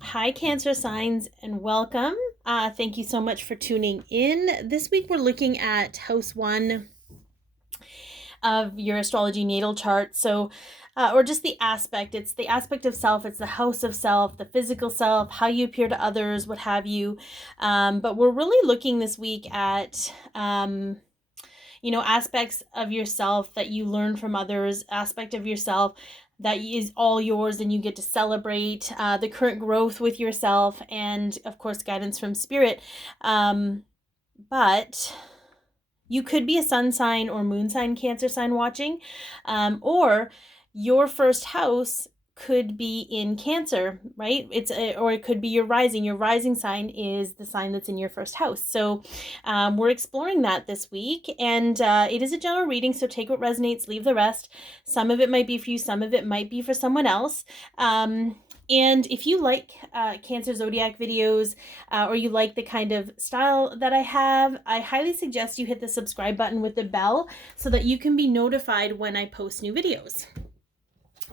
Hi, Cancer signs, and welcome. Thank you so much for tuning in. This week we're looking at house one of your astrology natal chart. Or just the aspect. It's the aspect of self. It's the house of self, the physical self, how you appear to others, what have you. But we're really looking this week at aspects of yourself that you learn from others, aspect of yourself that is all yours and you get to celebrate, the current growth with yourself, and of course guidance from spirit. But you could be a sun sign or moon sign, Cancer sign watching, or your first house could be in Cancer, right? Or it could be your rising. Your rising sign is the sign that's in your first house. So we're exploring that this week, and it is a general reading, so take what resonates, leave the rest. Some of it might be for you, some of it might be for someone else. And if you like Cancer Zodiac videos, or you like the kind of style that I have, I highly suggest you hit the subscribe button with the bell so that you can be notified when I post new videos.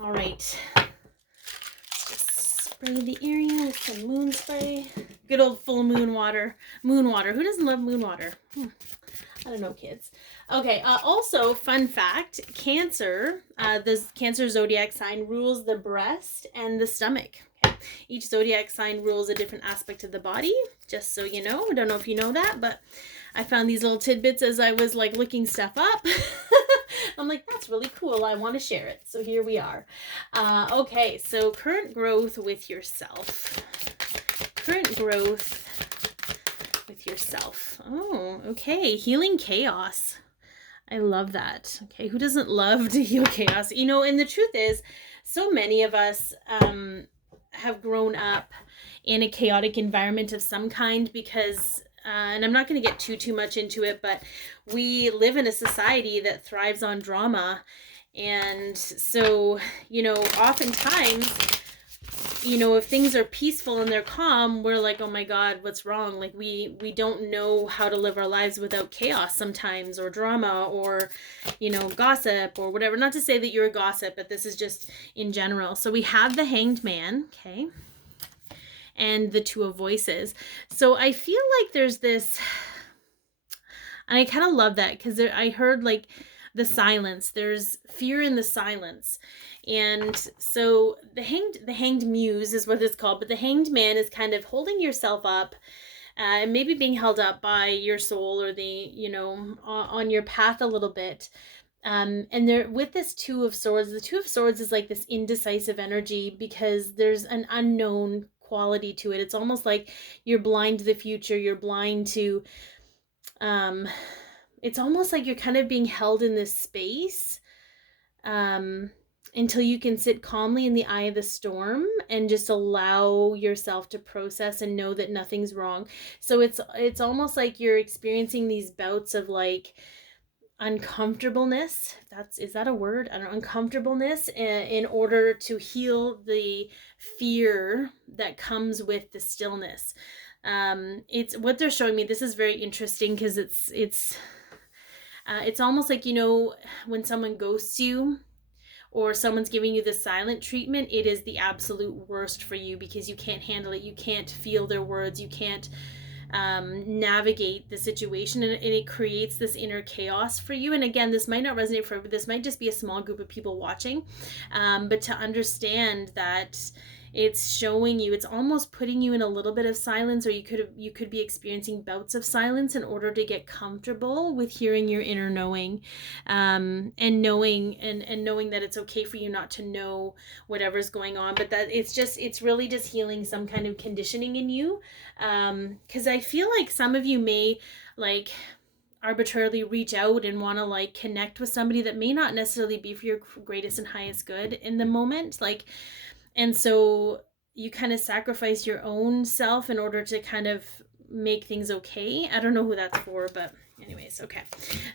All right. Let's just spray the area with some moon spray. Good old full moon water. Moon water. Who doesn't love moon water? I don't know, kids. Okay, also, fun fact, Cancer, the Cancer zodiac sign rules the breast and the stomach. Okay? Each zodiac sign rules a different aspect of the body, just so you know. I don't know if you know that, but I found these little tidbits as I was like looking stuff up. I'm like, that's really cool. I want to share it. So here we are. Okay, so current growth with yourself. Current growth with yourself. Oh, okay. Healing chaos. I love that. Okay, who doesn't love to heal chaos? And the truth is, so many of us have grown up in a chaotic environment of some kind because, and I'm not going to get too much into it, but we live in a society that thrives on drama. And so, oftentimes, if things are peaceful and they're calm, we're like, oh my God, what's wrong? Like we don't know how to live our lives without chaos sometimes, or drama, or, gossip or whatever. Not to say that you're a gossip, but this is just in general. So we have the Hanged Man, okay, and the Two of Voices. So I feel like there's this, and I kind of love that because I heard like the silence. There's fear in the silence. And so the hanged muse is what it's called, but the Hanged Man is kind of holding yourself up, and maybe being held up by your soul, or on your path a little bit. And there, with this Two of Swords, the Two of Swords is like this indecisive energy because there's an unknown quality to it. It's almost like you're blind to the future. You're blind to, it's almost like you're kind of being held in this space, until you can sit calmly in the eye of the storm and just allow yourself to process and know that nothing's wrong. So it's almost like you're experiencing these bouts of like uncomfortableness. Is that a word? I don't know. Uncomfortableness in order to heal the fear that comes with the stillness. It's what they're showing me. This is very interesting because it's almost like, when someone ghosts you, or someone's giving you the silent treatment, it is the absolute worst for you because you can't handle it. You can't feel their words. You can't navigate the situation, and it creates this inner chaos for you. And again, this might not resonate for everyone. This might just be a small group of people watching, but to understand that it's showing you, it's almost putting you in a little bit of silence, or you could be experiencing bouts of silence in order to get comfortable with hearing your inner knowing, and knowing that it's okay for you not to know whatever's going on, but that it's really just healing some kind of conditioning in you, because I feel like some of you may like arbitrarily reach out and want to like connect with somebody that may not necessarily be for your greatest and highest good in the moment, like. And so you kind of sacrifice your own self in order to kind of make things okay. I don't know who that's for, but anyways, okay.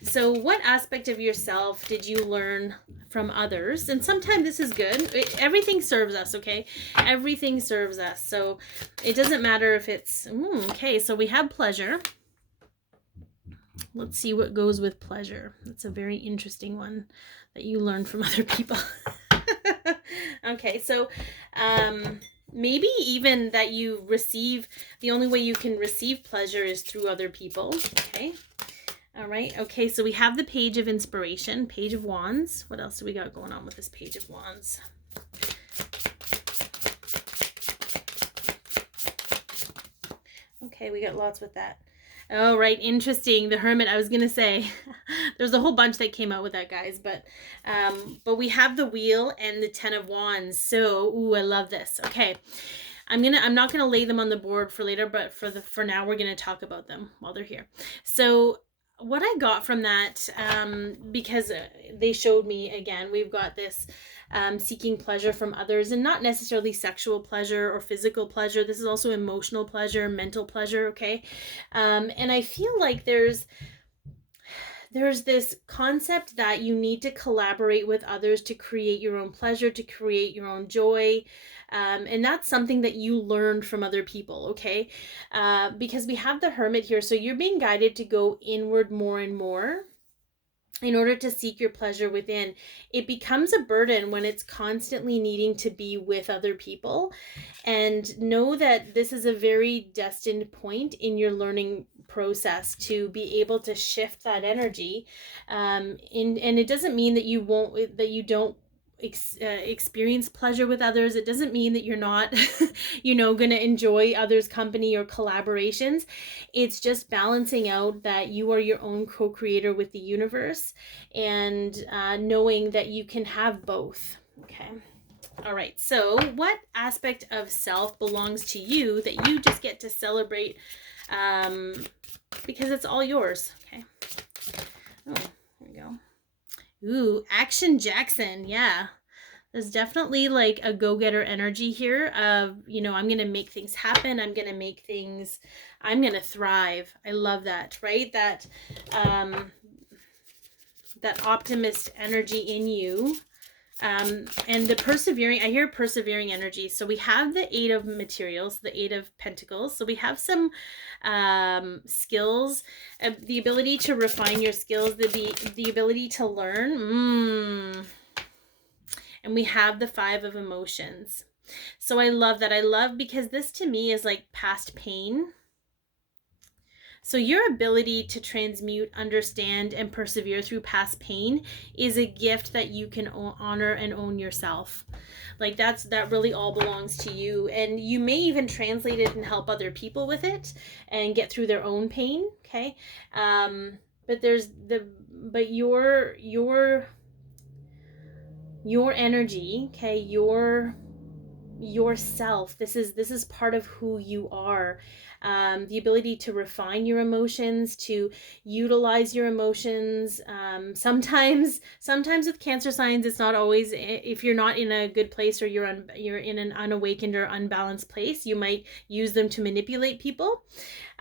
So what aspect of yourself did you learn from others? And sometimes this is good. Everything serves us, okay? Everything serves us. So it doesn't matter if it's, okay, so we have pleasure. Let's see what goes with pleasure. That's a very interesting one that you learn from other people. Okay, so Maybe even that you receive, the only way you can receive pleasure is through other people. Okay. All right. Okay. So we have the Page of Inspiration, Page of Wands. What else do we got going on with this Page of Wands? Okay. We got lots with that. Oh, right. Interesting. The Hermit. I was going to say there's a whole bunch that came out with that, guys, but we have the Wheel and the 10 of Wands. So, ooh, I love this. Okay. I'm not going to lay them on the board for later, but for now, we're going to talk about them while they're here. So what I got from that, because they showed me, again, we've got this seeking pleasure from others, and not necessarily sexual pleasure or physical pleasure. This is also emotional pleasure, mental pleasure, okay? And I feel like there's this concept that you need to collaborate with others to create your own pleasure, to create your own joy. And that's something that you learned from other people, okay? Because we have the Hermit here. So you're being guided to go inward more and more in order to seek your pleasure within. It becomes a burden when it's constantly needing to be with other people. And know that this is a very destined point in your learning process to be able to shift that energy. And it doesn't mean that you don't experience pleasure with others. It doesn't mean that you're not going to enjoy others' company or collaborations. It's just balancing out that you are your own co-creator with the universe, and knowing that you can have both. Okay. All right. So what aspect of self belongs to you that you just get to celebrate, because it's all yours? Okay. Oh, there we go. Ooh, Action Jackson. Yeah. There's definitely like a go-getter energy here of, I'm going to make things happen. I'm going to thrive. I love that, right? That optimist energy in you. And the persevering, I hear persevering energy. So we have the 8 of materials, the 8 of pentacles. So we have some skills, the ability to refine your skills, the ability to learn. And we have the 5 of emotions. So I love that. I love, because this to me is like past pain. So your ability to transmute, understand, and persevere through past pain is a gift that you can honor and own yourself. Like that really all belongs to you. And you may even translate it and help other people with it and get through their own pain. Okay. But your energy, okay, yourself, this is part of who you are. The ability to refine your emotions, to utilize your emotions. Sometimes with Cancer signs, it's not always, if you're not in a good place, or you're in an unawakened or unbalanced place, you might use them to manipulate people.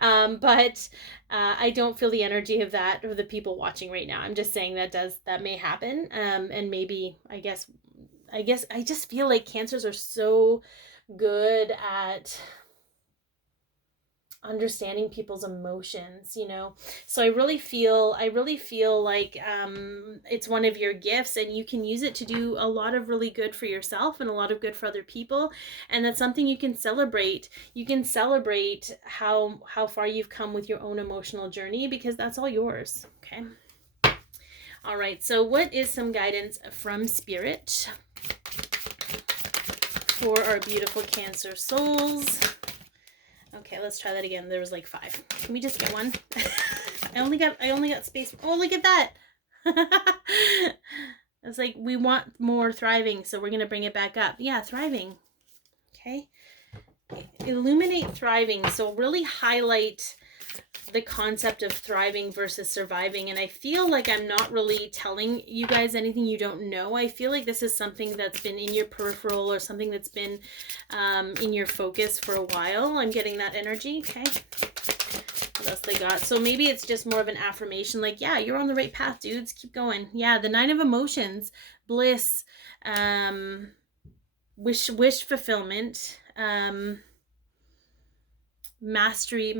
But I don't feel the energy of that, of the people watching right now. I'm just saying that may happen. And maybe, I guess I just feel like Cancers are so good at understanding people's emotions, so I really feel like it's one of your gifts, and you can use it to do a lot of really good for yourself and a lot of good for other people. And that's something you can celebrate. You can celebrate how far you've come with your own emotional journey, because that's all yours. Okay. All right, so what is some guidance from Spirit for our beautiful Cancer souls? Okay, let's try that again. There was like 5. Can we just get one? I only got space. Oh, look at that. It's like, we want more thriving, so we're going to bring it back up. Yeah, thriving. Okay. Illuminate thriving. So really highlight the concept of thriving versus surviving. And I feel like I'm not really telling you guys anything you don't know. I feel like this is something that's been in your peripheral, or something that's been in your focus for a while. I'm getting that energy. Okay. What else they got? So maybe it's just more of an affirmation, like, yeah, you're on the right path, dudes. Keep going. Yeah, the 9 of emotions, bliss, wish fulfillment, mastery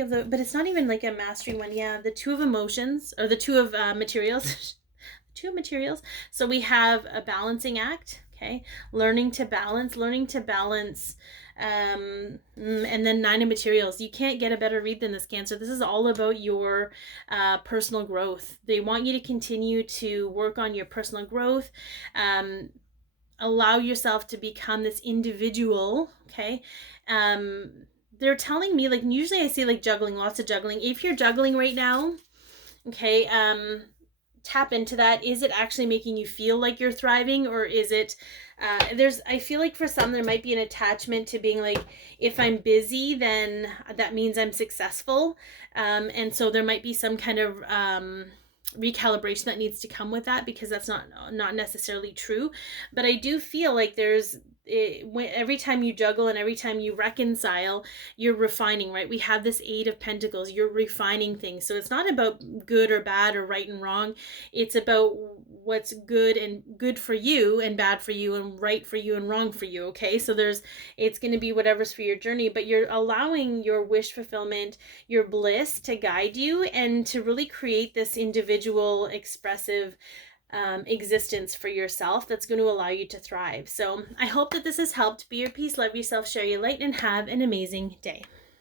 of the, but it's not even like a mastery one. Yeah, the 2 of emotions, or the 2 of materials. 2 of materials. So we have a balancing act. Okay, learning to balance And then Nine of Materials. You can't get a better read than this, Cancer. This is all about your personal growth. They want you to continue to work on your personal growth. Allow yourself to become this individual, okay? They're telling me, like, usually I see like juggling, lots of juggling. If you're juggling right now, okay, tap into that. Is it actually making you feel like you're thriving, or is it I feel like for some there might be an attachment to being like, if I'm busy, then that means I'm successful, and so there might be some kind of recalibration that needs to come with that, because that's not necessarily true. But I do feel like every time you juggle and every time you reconcile, you're refining, right? We have this Eight of Pentacles. You're refining things. So it's not about good or bad or right and wrong. It's about what's good for you and bad for you and right for you and wrong for you, okay? So it's going to be whatever's for your journey, but you're allowing your wish fulfillment, your bliss to guide you and to really create this individual, expressive existence for yourself that's going to allow you to thrive. So I hope that this has helped. Be your peace, love yourself, share your light, and have an amazing day.